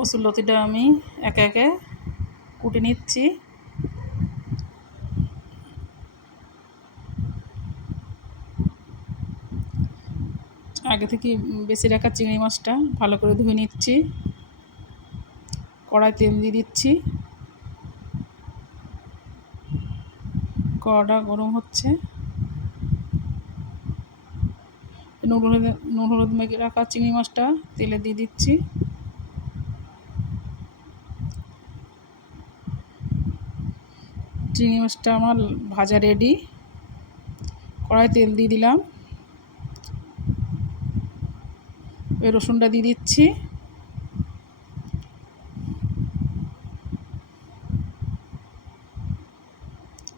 কচুর লতিটা আমি একে একে কুটে নিচ্ছি। আগে থেকে বেশি রাখা চিংড়ি মাছটা ভালো করে ধুয়ে নিচ্ছি। কড়াই তেল দিয়ে দিচ্ছি। কড়াটা গরম হচ্ছে। নুন হলুদ নুন হলুদ মেখে রাখা চিংড়ি মাছটা তেলে দিয়ে দিচ্ছি। চিংড়ি মাছটা আমার ভাজা রেডি কড়াই তেল দিয়ে দিলাম। ওই রসুনটা দিয়ে দিচ্ছি।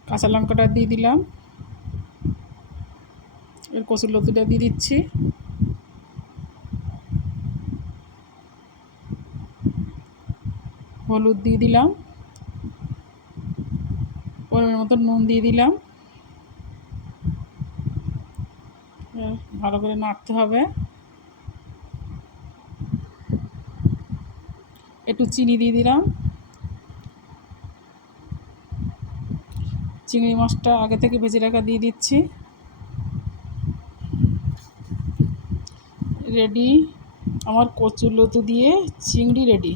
কাঁচা লঙ্কাটা দিয়ে দিলাম। এর কচুর লতিটা দিয়ে দিচ্ছি। হলুদ দিয়ে দিলাম। পরিমাণ মতো নুন দিয়ে দিলাম। ভালো করে নাড়তে হবে। একটু চিনি দিয়ে দিলাম। চিংড়ি মাছটা আগে থেকে ভেজে রাখা দিয়ে দিচ্ছি। রেডি। আমার কচুর লতু দিয়ে চিংড়ি রেডি।